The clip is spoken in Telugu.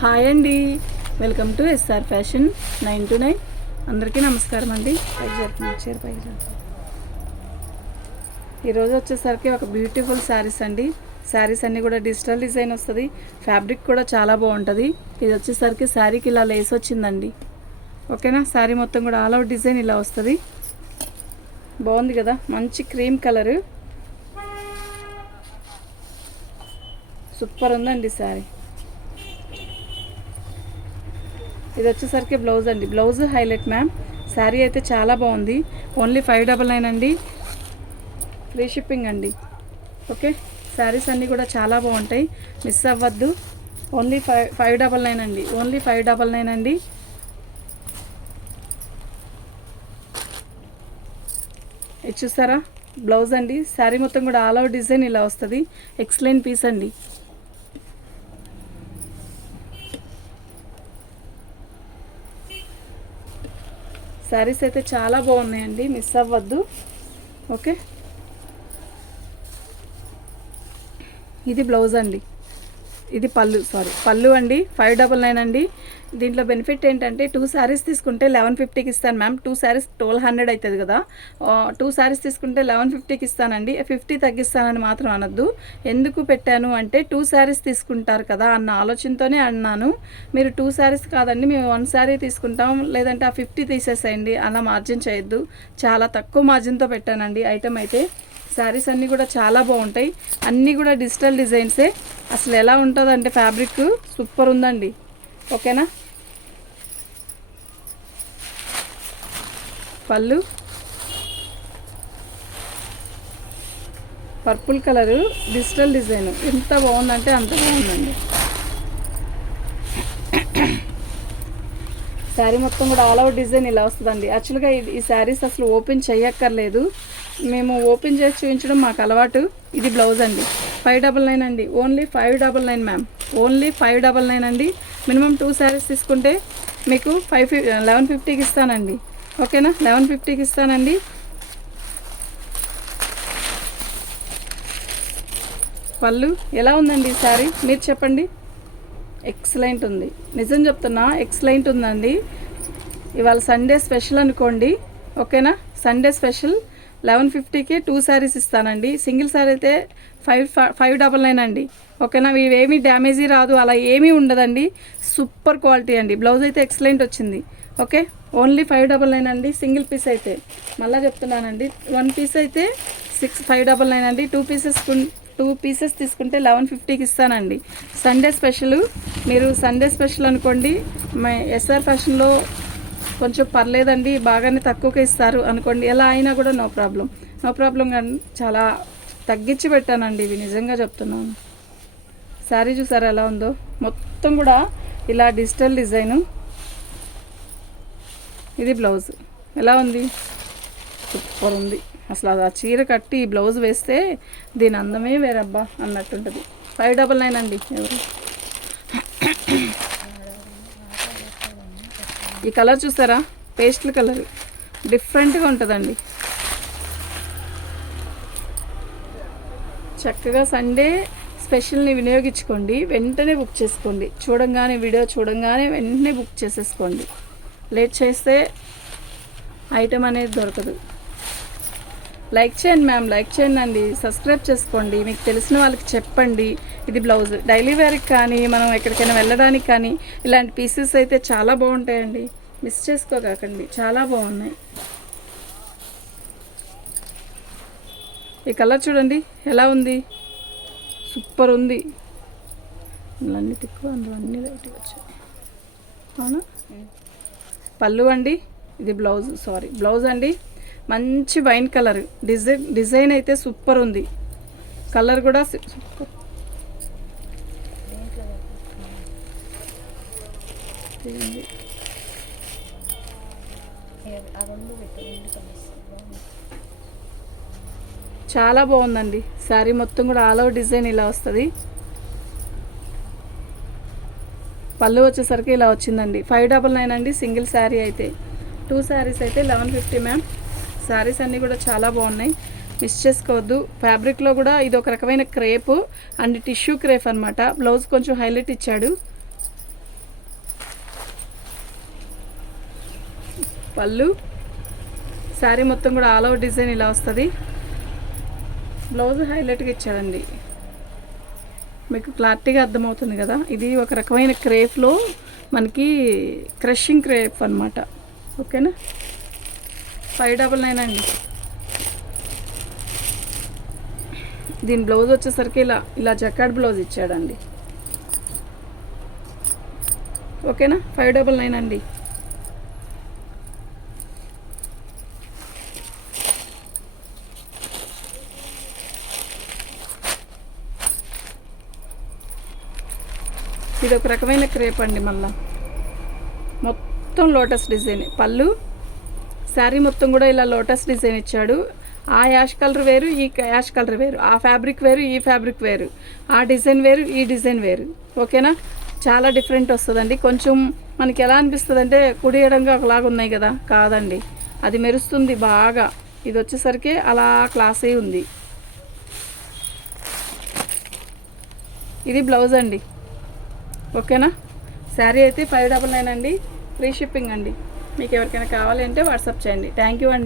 హాయ్ అండి. Welcome to S R fashion nine two nine. అందరికీ నమస్కారం అండి. చీర పైకి ఈరోజు వచ్చేసరికి ఒక బ్యూటిఫుల్ శారీస్ అండి. శారీస్ అన్నీ కూడా డిజిటల్ డిజైన్ వస్తుంది. ఫ్యాబ్రిక్ కూడా చాలా బాగుంటుంది. ఇది వచ్చేసరికి శారీకి ఇలా లేస్ వచ్చిందండి. ఓకేనా? శారీ మొత్తం కూడా ఆల్ అవుట్ డిజైన్ ఇలా వస్తుంది. బాగుంది కదా? మంచి క్రీమ్ కలరు. సూపర్ ఉందండి శారీ. ఇది వచ్చేసరికి బ్లౌజ్ అండి. Blouse highlight ma'am. శారీ అయితే చాలా బాగుంది. ఓన్లీ ఫైవ్ డబల్ నైన్ అండి. ఫ్రీ షిప్పింగ్ అండి. ఓకే? శారీస్ అన్నీ కూడా చాలా బాగుంటాయి. మిస్ అవ్వద్దు. Only five five double nine అండి. ఓన్లీ ఫైవ్ డబల్ నైన్ అండి. ఇది చూసారా బ్లౌజ్ అండి. శారీ మొత్తం కూడా ఆల్ అవుట్ డిజైన్ ఇలా వస్తుంది. ఎక్సలెంట్ పీస్ అండి. శారీస్ అయితే చాలా బాగున్నాయండి. మిస్ అవ్వద్దు. ఓకే? ఇది బ్లౌజ్ అండి. ఇది పళ్ళు సారీ పళ్ళు అండి ఫైవ్ డబల్ నైన్ అండి. దీంట్లో బెనిఫిట్ ఏంటంటే టూ శారీస్ తీసుకుంటే లెవెన్ ఫిఫ్టీకి ఇస్తాను ma'am two saris twelve hundred అవుతుంది కదా. టూ శారీస్ తీసుకుంటే లెవెన్ ఫిఫ్టీకి ఇస్తానండి. ఫిఫ్టీ తగ్గిస్తానని మాత్రం అనొద్దు. ఎందుకు పెట్టాను అంటే టూ శారీస్ తీసుకుంటారు కదా అన్న ఆలోచనతోనే అన్నాను. మీరు టూ శారీస్ కాదండి మేము వన్ శారీ తీసుకుంటాం. లేదంటే ఆ ఫిఫ్టీ తీసేసేయండి అలా మార్జిన్ చేయొద్దు. చాలా తక్కువ మార్జిన్తో పెట్టానండి. ఐటమ్ అయితే శారీస్ అన్నీ కూడా చాలా బాగుంటాయి. అన్నీ కూడా డిజిటల్ డిజైన్సే. అసలు ఎలా ఉంటుందంటే ఫ్యాబ్రిక్ సూపర్ ఉందండి. ఓకేనా? పళ్ళు. Purple colour digital design. ఎంత బాగుందంటే అంత బాగుందండి. శారీ మొత్తం కూడా ఆల్ అవుట్ డిజైన్ ఇలా వస్తుందండి. యాక్చువల్గా ఈ- ఈ శారీస్ అసలు ఓపెన్ చేయక్కర్లేదు మేము ఓపెన్ చేసి చూపించడం మాకు అలవాటు. ఇది బ్లౌజ్ అండి. ఫైవ్ డబల్ నైన్ అండి. Only five double nine ma'am. Only five double nine అండి. మినిమం టూ శారీస్ తీసుకుంటే మీకు ఫైవ్ ఫిఫ్ లెవెన్ ఫిఫ్టీకి ఇస్తానండి. ఓకేనా? లెవెన్ ఫిఫ్టీకి ఇస్తానండి. పళ్ళు ఎలా ఉందండి ఈ శారీ? మీరు చెప్పండి. ఎక్సలెంట్ ఉంది. నిజం చెప్తున్నా ఎక్సలెంట్ ఉందండి. ఇవాళ సండే స్పెషల్ అనుకోండి. ఓకేనా? Sunday special. లెవెన్ ఫిఫ్టీకి టూ శారీస్ ఇస్తానండి. సింగిల్ శారీ అయితే ఫైవ్ ఫైవ్ డబల్ నైన్ అండి. ఓకేనా? ఇవేమీ డ్యామేజీ రాదు అలా ఏమీ ఉండదండి. సూపర్ క్వాలిటీ అండి. బ్లౌజ్ అయితే ఎక్సలెంట్ వచ్చింది. Okay? Only five double nine అండి. సింగిల్ పీస్ అయితే. మళ్ళీ చెప్తున్నానండి. వన్ పీస్ అయితే సిక్స్ ఫైవ్ డబల్ నైన్ అండి. టూ పీసెస్ టూ పీసెస్ తీసుకుంటే లెవెన్ ఫిఫ్టీకి ఇస్తానండి. సండే స్పెషల్ మీరు సండే స్పెషల్ అనుకోండి మా ఎస్ఆర్ ఫ్యాషన్లో కొంచెం పర్లేదండి బాగానే తక్కువకి ఇస్తారు అనుకోండి ఎలా అయినా కూడా నో ప్రాబ్లం నో ప్రాబ్లం కానీ చాలా తగ్గించి పెట్టానండి ఇవి నిజంగా చెప్తున్నాను. శారీ చూసారా ఎలా ఉందో? మొత్తం కూడా ఇలా డిజిటల్ డిజైను. ఇది బ్లౌజ్. ఎలా ఉంది? సూపర్ ఉంది. అసలు ఆ చీర కట్టి ఈ బ్లౌజ్ వేస్తే దీని అందమే వేరబ్బా అన్నట్టుంటుంది. ఫైవ్ డబల్ నైన్ అండి ఎవరు? ఈ కలర్ చూసారా? పేస్ట్ల కలర్. డిఫరెంట్గా ఉంటుందండి. చక్కగా సండే స్పెషల్ని వినియోగించుకోండి. వెంటనే బుక్ చేసుకోండి. చూడంగానే వీడియో చూడంగానే వెంటనే బుక్ చేసేసుకోండి. లేట్ చేస్తే ఐటెం అనేది దొరకదు. లైక్ చేయండి మ్యామ్ లైక్ చేయండి అండి సబ్స్క్రైబ్ చేసుకోండి మీకు తెలిసిన వాళ్ళకి చెప్పండి. ఇది బ్లౌజ్. డైలీ వేర్కి కానీ మనం ఎక్కడికైనా వెళ్ళడానికి కానీ ఇలాంటి పీసెస్ అయితే చాలా బాగుంటాయండి. మిస్ చేసుకోకండి చాలా బాగున్నాయి. ఈ కలర్ చూడండి ఎలా ఉంది? సూపర్ ఉంది. అన్ని తిక్కు అందులో అన్ని లైట్గా వచ్చాయి. అవునా? పళ్ళు అండి ఇది బ్లౌజ్ సారీ. బ్లౌజ్ అండి మంచి వైన్ కలర్. డిజైన్ డిజైన్ అయితే సూపర్ ఉంది. కలర్ కూడా చాలా బాగుందండి. శారీ మొత్తం కూడా ఆల్ ఓవర్ డిజైన్ ఇలా వస్తుంది. పళ్ళు వచ్చేసరికి ఇలా వచ్చిందండి. ఫైవ్ డబల్ నైన్ అండి సింగిల్ శారీ అయితే. టూ శారీస్ అయితే లెవెన్ ఫిఫ్టీ మ్యామ్. శారీస్ అన్నీ కూడా చాలా బాగున్నాయి. మిస్ చేసుకోవద్దు. ఫ్యాబ్రిక్లో కూడా ఇది ఒక రకమైన క్రేప్ అండ్ టిష్యూ క్రేప్ అనమాట బ్లౌజ్ కొంచెం హైలైట్ ఇచ్చాడు. పళ్ళు. శారీ మొత్తం కూడా ఆల్ ఓవర్ డిజైన్ ఇలా వస్తుంది. బ్లౌజ్ హైలైట్గా ఇచ్చాడండి. మీకు క్లారిటీగా అర్థమవుతుంది కదా? ఇది ఒక రకమైన క్రేప్లో మనకి క్రషింగ్ క్రేప్ అనమాట ఓకేనా? ఫైవ్ డబల్ నైన్ అండి. దీని బ్లౌజ్ వచ్చేసరికి ఇలా ఇలా జకాడ్ బ్లౌజ్ ఇచ్చాడండి. ఓకేనా? ఫైవ్ డబల్ నైన్ అండి. ఇది ఒక రకమైన క్రేప్ అండి మళ్ళా. మొత్తం లోటస్ డిజైన్. పళ్ళు శారీ మొత్తం కూడా ఇలా లోటస్ డిజైన్ ఇచ్చాడు. ఆ యాష్ కలర్ వేరు ఈ యాష్ కలర్ వేరు. ఆ ఫ్యాబ్రిక్ వేరు ఈ ఫ్యాబ్రిక్ వేరు. ఆ డిజైన్ వేరు ఈ డిజైన్ వేరు. ఓకేనా? చాలా డిఫరెంట్ వస్తుందండి. కొంచెం మనకి ఎలా అనిపిస్తుంది అంటే కుడి ఎడంగా ఒకలాగా ఉన్నాయి కదా? కాదండి. అది మెరుస్తుంది బాగా. ఇది వచ్చేసరికి అలా క్లాసీ ఉంది. ఇది బ్లౌజ్ అండి. ఓకేనా? శారీ అయితే ఫైవ్ డబల్ నైన్ అండి. ఫ్రీ షిప్పింగ్ అండి. మీకు ఎవరికైనా కావాలంటే వాట్సాప్ చేయండి. థ్యాంక్ యూ అండి.